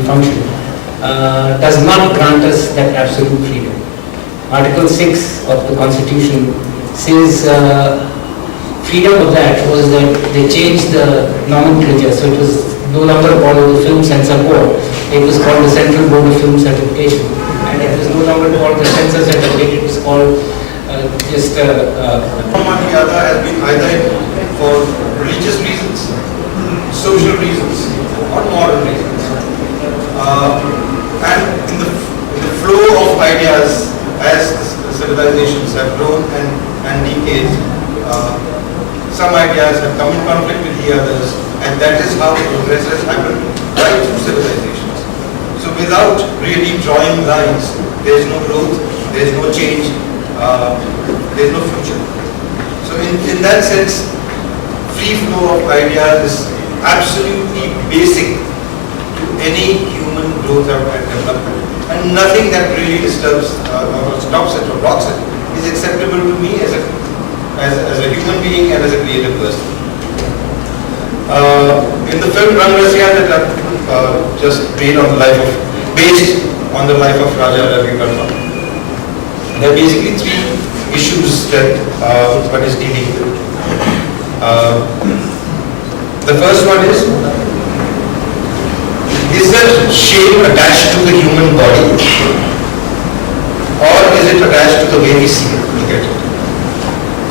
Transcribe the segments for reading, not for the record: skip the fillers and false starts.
we function, does not grant us that absolute freedom. Article 6 of the Constitution says freedom of that was that they changed the nomenclature, so it was no longer called the Film Censor Board, it was called the Central Board of Film Certification, and it was no longer called the Censor Certificate, it was called just one or the other has been either for religious reasons, social reasons, or moral reasons. And in the flow of ideas, as the civilizations have grown and decayed, some ideas have come in conflict with the others, and that is how progress has happened right through civilizations. So without really drawing lines, there is no growth, there is no change, there is no future. So in that sense, free flow of ideas is absolutely basic to any human growth and development. And nothing that really disturbs or stops it or blocks it is acceptable to me as a human being and as a creative person. In the film Rasiya that I've just based on the life of Raja Ravi Verma, there are basically three issues that one is dealing with. The first one is there shame attached to the human body, or is it attached to the way we see it, look at it?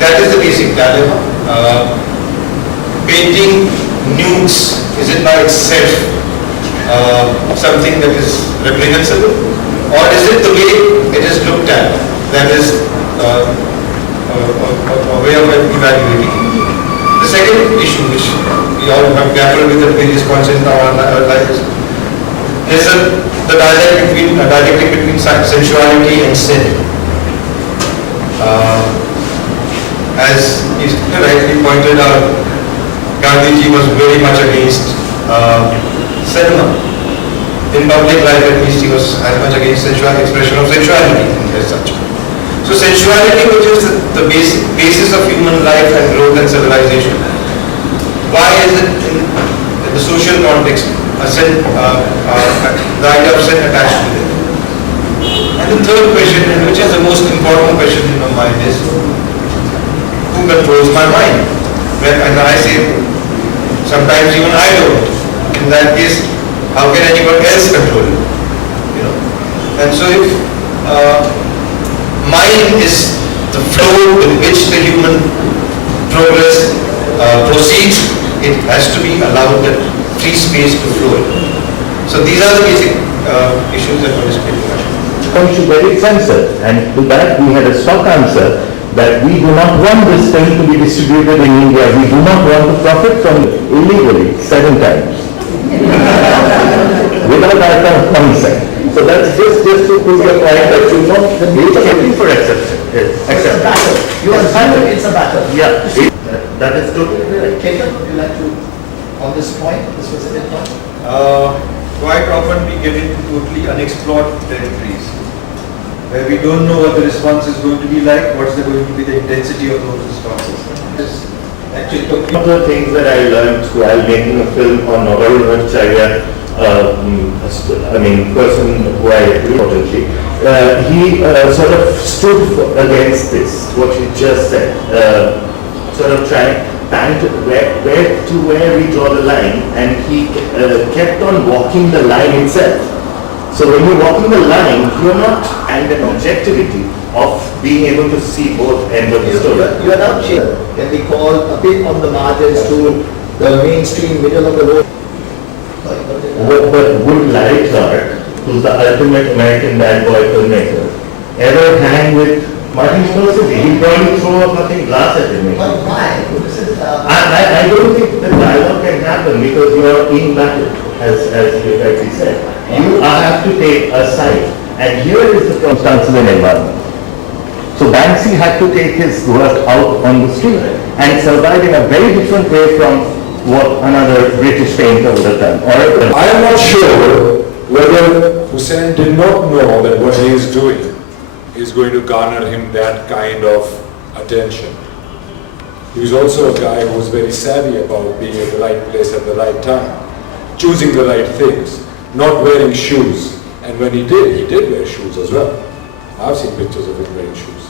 That is the basic dilemma. Painting nudes, is it by itself something that is reprehensible, or is it the way it is looked at that is a way of evaluating? The second issue, which we all have grappled with at various points in our lives, is the dialectic between sensuality and sin. As he rightly pointed out, Gandhiji was very much against cinema. In public life, at least, he was as much against expression of sensuality as such. So sensuality, which is the basis of human life and growth and civilization, why is it in the social context the idea of sin attached to it? And the third question, and which is the most important question in my mind, is who controls my mind? And I say, sometimes even I don't. In that case, how can anyone else control it? And so if mind is the flow with which the human progress proceeds, it has to be allowed that free space to flow. So these are the basic issues that one is speaking about. We should get it censored, and to that we had a stock answer that we do not want this film to be distributed in India. We do not want to profit from it illegally 7 times without our consent. So that's just to prove the point that you know it's looking for exception. Yes. It's a battle. You understand it? It's a battle. Yeah. That is totally right. Ketan, would you like to, on this point, this specific point? Quite often we get into totally unexplored territories where we don't know what the response is going to be like, what's going to be the intensity of those responses. Actually, one of the things that I learned while making a film on Nogal Acharya, person who I importantly, he sort of stood against this, what you just said, sort of trying where we draw the line, and he kept on walking the line itself. So when you're walking the line, you're not and an objectivity of being able to see both ends of the story. You are not sure. Can be called a bit on the margins to the mainstream, middle of the road. But would Larry Clark, who's the ultimate American bad boy filmmaker, ever hang with Martin Scorsese? He'd probably throw a fucking glass at him. But why? I don't think the dialogue can happen because you are in battle, as you rightly said. You have to take a side. And here is the circumstances and environment. So Banksy had to take his work out on the street and survive in a very different way from what another British painter would have done. I am not sure whether Hussain did not know that what he is doing is going to garner him that kind of attention. He was also a guy who was very savvy about being at the right place at the right time, choosing the right things. not wearing shoes. And when he did wear shoes as well. I've seen pictures of him wearing shoes.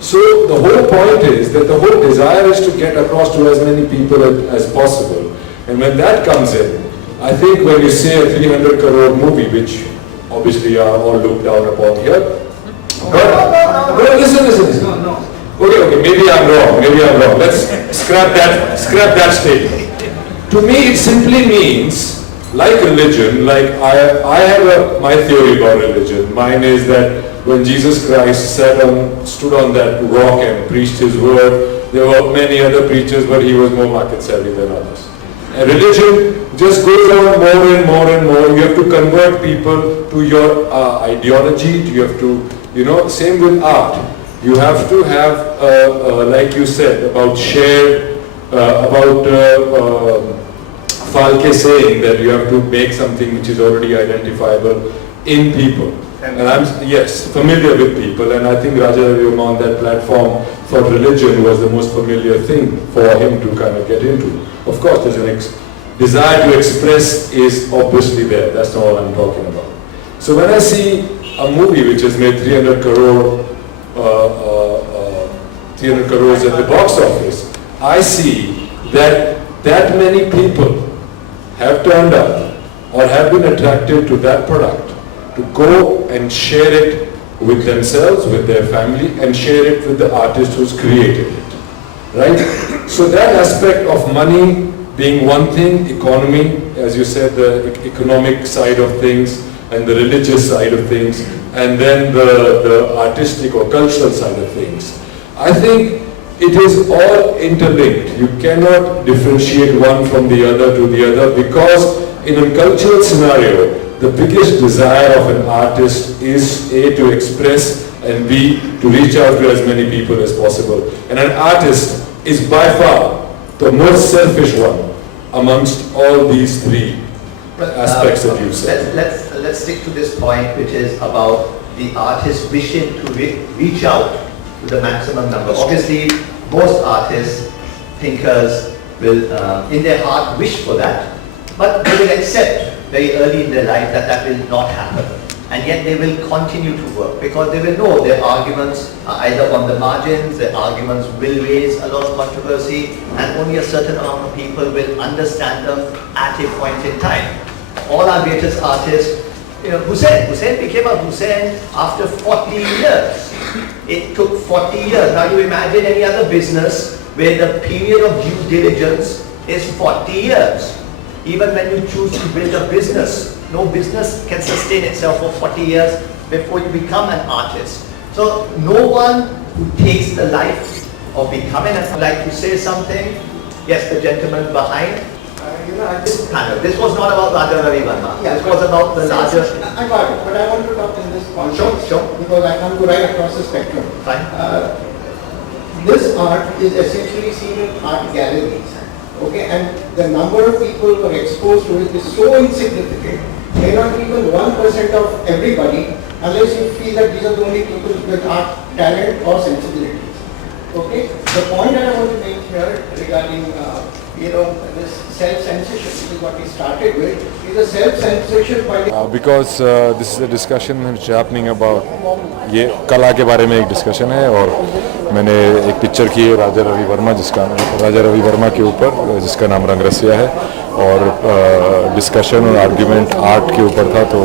So the whole point is that the whole desire is to get across to as many people as possible. And when that comes in, I think when you say a 300 crore movie, which obviously are all looked down upon here. But listen. Okay, maybe I'm wrong. Let's scrap that statement. To me, it simply means, like religion, like I have my theory about religion. Mine is that when Jesus Christ stood on that rock and preached his word, there were many other preachers, but he was more market savvy than others. And religion just goes on more and more and more. You have to convert people to your ideology. You have to, same with art. You have to have, like you said, about shared, about Falke saying that you have to make something which is already identifiable in people. And I'm, familiar with people, and I think Raja Ravi Verma on that platform for religion was the most familiar thing for him to kind of get into. Of course, there's an desire to express is obviously there. That's not what I'm talking about. So when I see a movie which has made 300 crores at the box office, I see that many people have turned up or have been attracted to that product to go and share it with themselves, with their family, and share it with the artist who's created it, right? So that aspect of money being one thing, economy, as you said, the economic side of things, and the religious side of things, and then the artistic or cultural side of things. I think it is all interlinked. You cannot differentiate one from the other to the other, because in a cultural scenario, the biggest desire of an artist is A, to express, and B, to reach out to as many people as possible. And an artist is by far the most selfish one amongst all these three aspects that you said. Let's stick to this point, which is about the artist wishing to reach out to the maximum number. Obviously, most artists, thinkers will, in their heart, wish for that, but they will accept very early in their life that will not happen. And yet they will continue to work, because they will know their arguments are either on the margins, their arguments will raise a lot of controversy, and only a certain amount of people will understand them at a point in time. All our greatest artists, Hussain became a Hussain after 40 years. It took 40 years. Now you imagine any other business where the period of due diligence is 40 years. Even when you choose to build a business, no business can sustain itself for 40 years before you become an artist. So no one who takes the life of becoming an artist, like to say something. Yes, the gentleman behind. This was not about Raja Ravi Verma. Yeah, this was about the larger. I got it, but I want to talk in this context. Sure. Because I come to right across the spectrum. Fine. This art is essentially seen in art galleries. Okay, and the number of people who are exposed to it is so insignificant. May not be even 1% of everybody, unless you feel that these are the only people with art talent or sensibilities. Okay, the point that I want to make here regarding this self-censorship, which is what we started with, is a self-censorship by Because this is a discussion which is happening about ये कला के बारे में एक discussion है, और मैंने एक पिक्चर की है राजा रवि वर्मा के ऊपर जिसका नाम रंग रसिया है, और डिस्कशन और आर्ग्यूमेंट आर्ट के ऊपर था, तो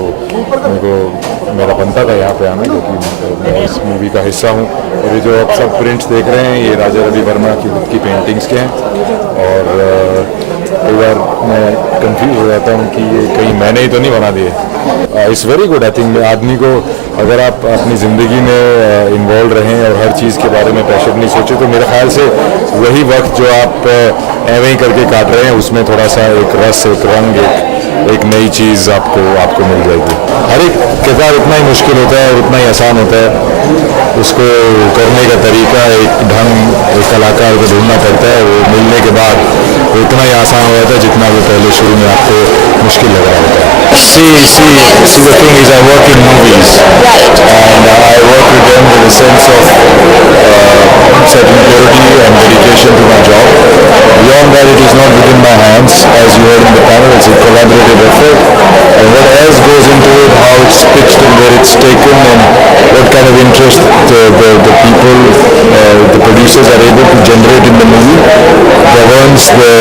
मेरा बनता था यहाँ पे आना, क्योंकि मैं इस मूवी का हिस्सा हूँ। और ये जो आप सब प्रिंट्स देख रहे हैं, ये राजा रवि वर्मा की खुद की पेंटिंग्स के हैं, और कई बार मैं कंफ्यूज हो जाता हूँ कि ये कहीं मैंने ही तो नहीं बना दिए। It's very good. I think आदमी को, अगर आप अपनी ज़िंदगी में इन्वॉल्व रहें और हर चीज़ के बारे में पैशनेटली सोचें, तो मेरे ख्याल से वही वक्त जो आप ऐਵੇਂ ही करके काट रहे हैं, उसमें थोड़ा सा एक रस, एक रंग, एक नई चीज़ आपको मिल जाएगी। हर एक किरदार उतना ही मुश्किल होता है और उतना ही आसान होता है, उसको करने का तरीका, एक ढंग, एक कलाकार को ढूंढना पड़ता है, वो मिलने के बाद वो उतना ही आसान हो जाता है जितना वो पहले शुरू में आपको मुश्किल लग रहा होता है। See, the thing is, I work in movies, and I work with them with a sense of certain purity and dedication to my job. Beyond that, it is not within my hands. As you heard in the panel, it's a collaborative effort, and what all it's pitched and where it's taken and what kind of interest the people, the producers are able to generate in the movie governs the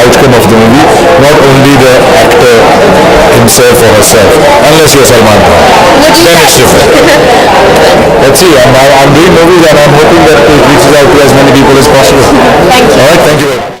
outcome of the movie, not only the actor himself or herself, unless you're Salman Khan. Then it's different. Let's see, I'm doing movies and I'm hoping that it reaches out to as many people as possible. Thank you. Alright, thank you very much.